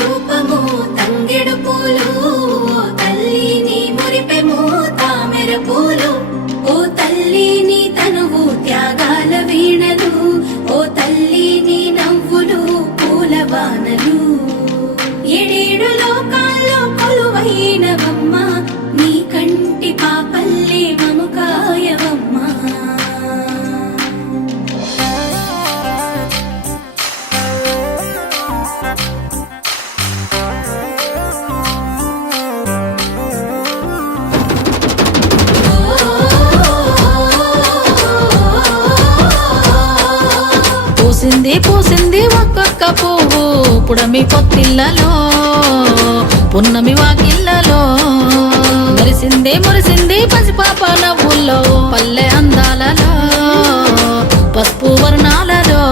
రూపము తంగెడు పూలు ఓ తల్లి నీ మురిపెము తామెర పూలు ఓ తల్లి నీ తనువు త్యాగాల వీణలు ఓ తల్లి నీ నవ్వులు పూల బాణలు ఏడేడు లోకాల్లో కొలువైనవమ్మ నీ కంటి పాపల్లే మము కాయవమ్మా పూసింది ఒక్కొక్క పువ్వు పుడమి పొత్తిళ్ళలో పున్నమి వాకిళ్ళలో మురిసింది పసిపాప నవ్వుల్లో పల్లె అందాలలో పసుపు వర్ణాలలో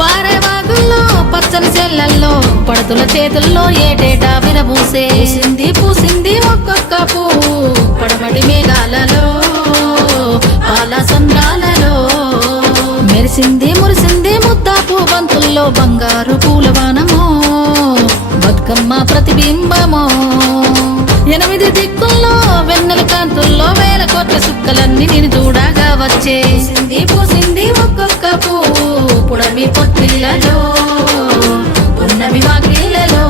పారేవాగుల్లో పచ్చని చెల్లల్లో పడతుల చేతుల్లో ఏటేటా పూసింది ఒక్కొక్క పువ్వు పడమటి మేఘాలలో పాల సంద్రాలలో మురిసింది ముద్దాపు బంతుల్లో బంగారు పూలవానమో బతుకమ్మ ప్రతిబింబమో 8 దిక్కుల్లో వెన్నెల కాంతుల్లో వేల కోట్ల సుక్కలన్నీ నేను చూడగా వచ్చే పూసింది ఒక్కొక్క పువ్వు పుడమి పొత్తిళ్ళలో పున్నమి వాకిళ్ళలో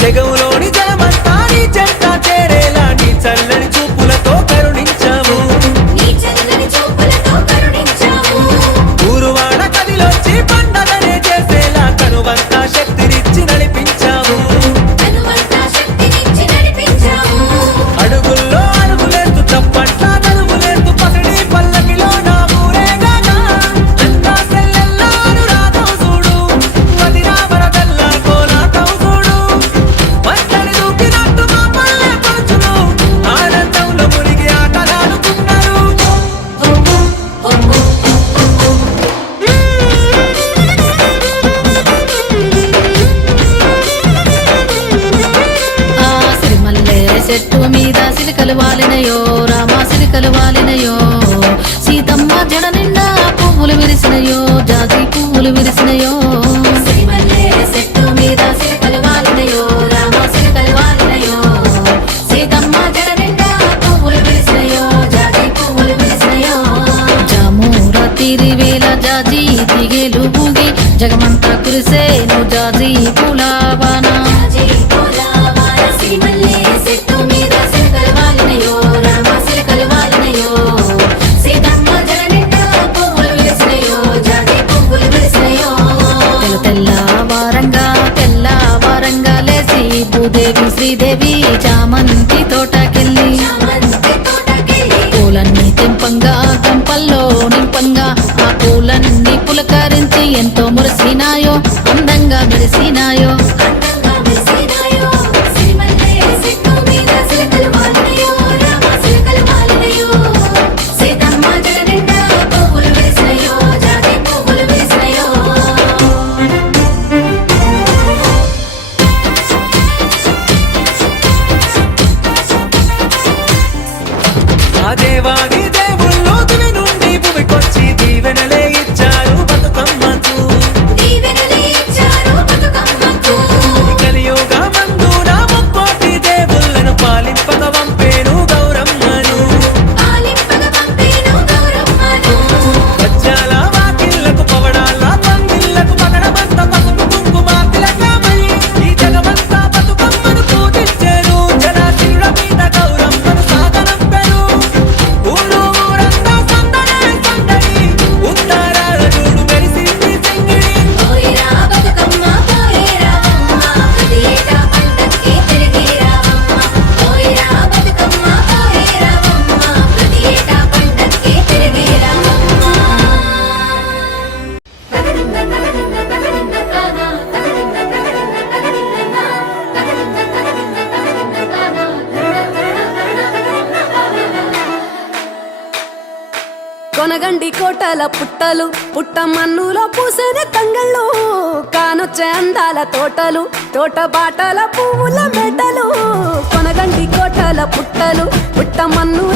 జగములోని జలమంతా నీ చెంత చేరేలా నీ చల్లని చూపులతో కరుణించావు ఊరువాడ కదిలొచ్చి పండగనే చేసేలా కనువంతా శక్తినిచ్చి నడిపించావు అడుగుల్లో అడుగులేస్తూ చప్పట్ల నలుగులేస్తూ పసిడి పల్లకిలో నా ఊరేగానా అంతా సెల్లెల్లా అనురాగం చూడు మదిరా వరదల్లా కోలాటం చూడు మత్తడి దూకినట్టు మా పల్లె పడుచును ఆనందంలో మునిగి ఆటలాడుతున్నారు ఆ సిరిమల్లె చెట్టు మీద సిలికలు వాలినయో రామా సిలికలు వాలినయో సీతమ్మ జడ నిండా పువ్వులు విరిసినయో జాజి పువ్వులు విరిసినయో చెట్టు మీద సిలికలు వాలినయో రామా సిలికలు వాలినయో సీతమ్మ జడ నిండా పువ్వులు విరిసినయో జాజి పువ్వులు విరిసినయో జామూర తిరివేల జాజి తిగేలు బూగి జగమంతా కురిసేను జాజి పూలవానా తెల్లవారంగా లేసి భూదేవి శ్రీదేవి చామంతి తోటకెళ్ళి పూలన్నీ తెంపంగా గంపల్లో నింపంగా ఆ పూలన్నీ పులకరించి ఎంతో మురిసినాయో అందంగా మెరిసినాయో ఆ దేవాది దేవుళ్ళు దివి నుండి భూమికొచ్చి దీవెనలే ఇచ్చారు బతుకమ్మకు కొనగండి కోటల పుట్టలు పుట్ట మన్నులో పూసిన తంగళ్ళు కానొచ్చే అందాల తోటలు తోట బాటల పువ్వుల మెడలు కొనగండి కోటల పుట్టలు పుట్ట మన్నుల